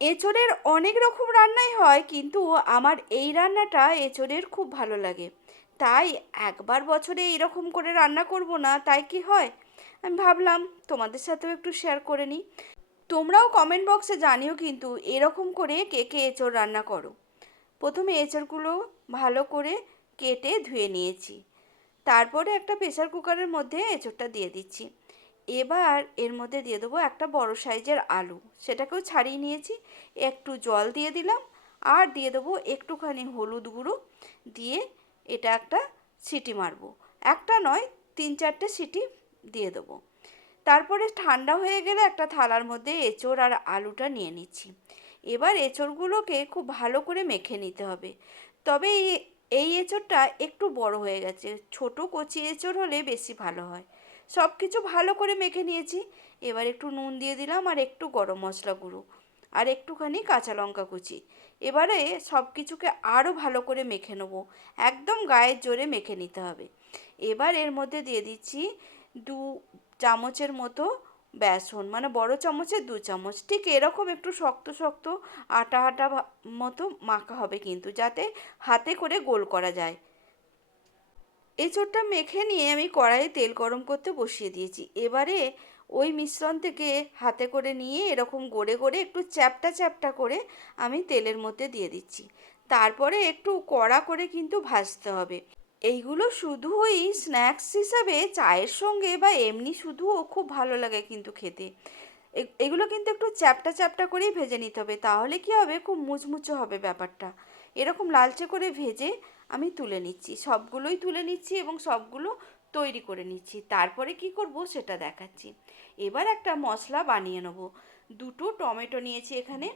এঁচোড়ের অনেক রকম রান্নাই হয়, কিন্তু আমার এই রান্নাটা এঁচোড়ের খুব ভালো লাগে। তাই একবার বছরে এরকম করে রান্না করব না, তাই কি হয়? আমি ভাবলাম তোমাদের সাথেও একটু শেয়ার করে নিই। তোমরাও কমেন্ট বক্সে জানিও কিন্তু এরকম করে কে কে এঁচোড় রান্না করো। প্রথমে এঁচোড়গুলো ভালো করে কেটে ধুয়ে নিয়েছি। তারপরে একটা প্রেসার কুকারের মধ্যে এঁচোড়টা দিয়ে দিচ্ছি। এবার এর মধ্যে দিয়ে দেবো একটা বড় সাইজের আলু। সেটাকেও ছাড়িয়ে নিয়েছি, একটু জল দিয়ে দিলাম, আর দিয়ে দেবো একটুখানি হলুদ গুঁড়ো দিয়ে এটা একটা সিটি মারবো। একটা নয়, তিন চারটে সিটি দিয়ে দেবো। তারপরে ঠান্ডা হয়ে গেলে একটা থালার মধ্যে এঁচোড় আর আলুটা নিয়ে নিচ্ছি। এবার এঁচোড়গুলোকে খুব ভালো করে মেখে নিতে হবে। তবে এই এঁচোড়টা একটু বড় হয়ে গেছে, ছোট কচি এঁচোড় হলে বেশি ভালো হয়। সব কিছু ভালো করে মেখে নিয়েছি। এবার একটু নুন দিয়ে দিলাম আর একটু গরম মশলা গুঁড়ো আর একটুখানি কাঁচা লঙ্কা কুচি। এবারে সব কিছুকে আরও ভালো করে মেখে নেব। একদম গায়ের জোরে মেখে নিতে হবে। এবার এর মধ্যে দিয়ে দিচ্ছি দু চামচের মতো বেসন মানে বড় চামচের দু চামচ। ঠিক এরকম একটু শক্ত শক্ত আটা আটা মতো মাখা হবে কিন্তু, যাতে হাতে করে গোল করা যায়। এঁচোড়টা মেখে নিয়ে আমি কড়াইয়ে তেল গরম করতে বসিয়ে দিয়েছি। এবারে ওই মিশ্রণ থেকে হাতে করে নিয়ে এরকম গড়ে গড়ে একটু চ্যাপটা চ্যাপটা করে আমি তেলের মধ্যে দিয়ে দিচ্ছি। তারপরে একটু কড়া করে কিন্তু ভাজতে হবে। এইগুলো শুধু ওই স্ন্যাক্স হিসাবে চায়ের সঙ্গে বা এমনি শুধুও খুব ভালো লাগে কিন্তু খেতে। এগুলো কিন্তু একটু চ্যাপটা চ্যাপটা করেই ভেজে নিতে হবে। তাহলে কি হবে? খুব মুচমুচে হবে ব্যাপারটা। এরকম লালচে করে ভেজে আমি তুলে নিচ্ছি। সবগুলোই তুলে নিচ্ছি এবং সবগুলো তৈরি করে নিচ্ছি। তারপরে কি করব সেটা দেখাচ্ছি। এবার একটা মশলা বানিয়ে নেব। দুটো টমেটো নিয়েছি এখানে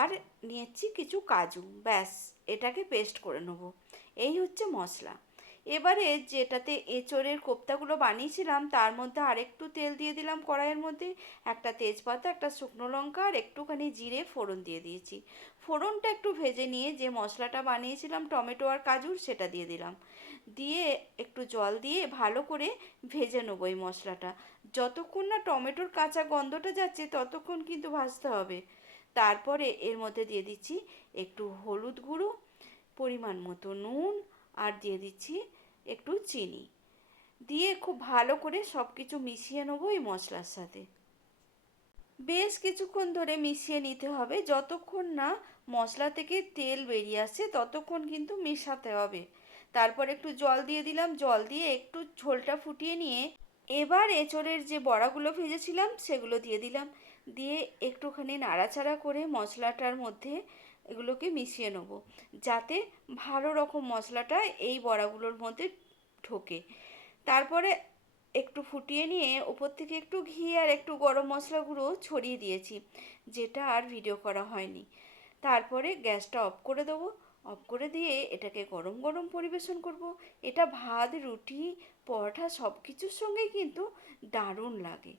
আর নিয়েছি কিছু কাজু। ব্যাস, এটাকে পেস্ট করে নেব। এই হচ্ছে মশলা। এবারে যেটাতে এঁচোড়ের কোপ্তাগুলো বানিয়েছিলাম, তার মধ্যে আরেকটু তেল দিয়ে দিলাম কড়াইয়ের মধ্যে। একটা তেজপাতা, একটা শুকনো লঙ্কা আর একটুখানি জিরে ফোড়ন দিয়ে দিয়েছি। ফোড়নটা একটু ভেজে নিয়ে যে মশলাটা বানিয়েছিলাম, টমেটো আর কাজুর সেটা দিয়ে দিলাম। দিয়ে একটু জল দিয়ে ভালো করে ভেজে নেব এই মশলাটা। যতক্ষণ না টমেটোর কাঁচা গন্ধটা যাচ্ছে, ততক্ষণ কিন্তু ভাজতে হবে। তারপরে এর মধ্যে দিয়ে দিচ্ছি একটু হলুদ গুঁড়ো, পরিমাণ মতো নুন আর দিয়ে দিচ্ছি একটু চিনি। দিয়ে খুব ভালো করে সব কিছু মিশিয়ে নেব এই মশলার সাথে। বেশ কিছুক্ষণ ধরে মিশিয়ে নিতে হবে। যতক্ষণ না মশলা থেকে তেল বেরিয়ে আসে, ততক্ষণ কিন্তু মেশাতে হবে। তারপর একটু জল দিয়ে দিলাম। জল দিয়ে একটু ঝোলটা ফুটিয়ে নিয়ে এবার এঁচড়ের যে বড়াগুলো ভেজেছিলাম, সেগুলো দিয়ে দিলাম। দিয়ে একটুখানি নাড়াচাড়া করে মশলাটার মধ্যে এগুলোকে মিশিয়ে নেব, যাতে ভালো রকম মশলাটা এই বড়াগুলোর মধ্যে ঢোকে। তারপরে একটু ফুটিয়ে নিয়ে ওপর থেকে একটু ঘি আর একটু গরম মশলা গুঁড়ো ছড়িয়ে দিয়েছি, যেটা আর ভিডিও করা হয়নি। তারপরে গ্যাসটা অফ করে দেবো। করে দিয়ে এটাকে গরম গরম পরিবেশন করব। এটা ভাত, রুটি, পরোটা সব কিছুর সঙ্গেই কিন্তু দারুণ লাগে।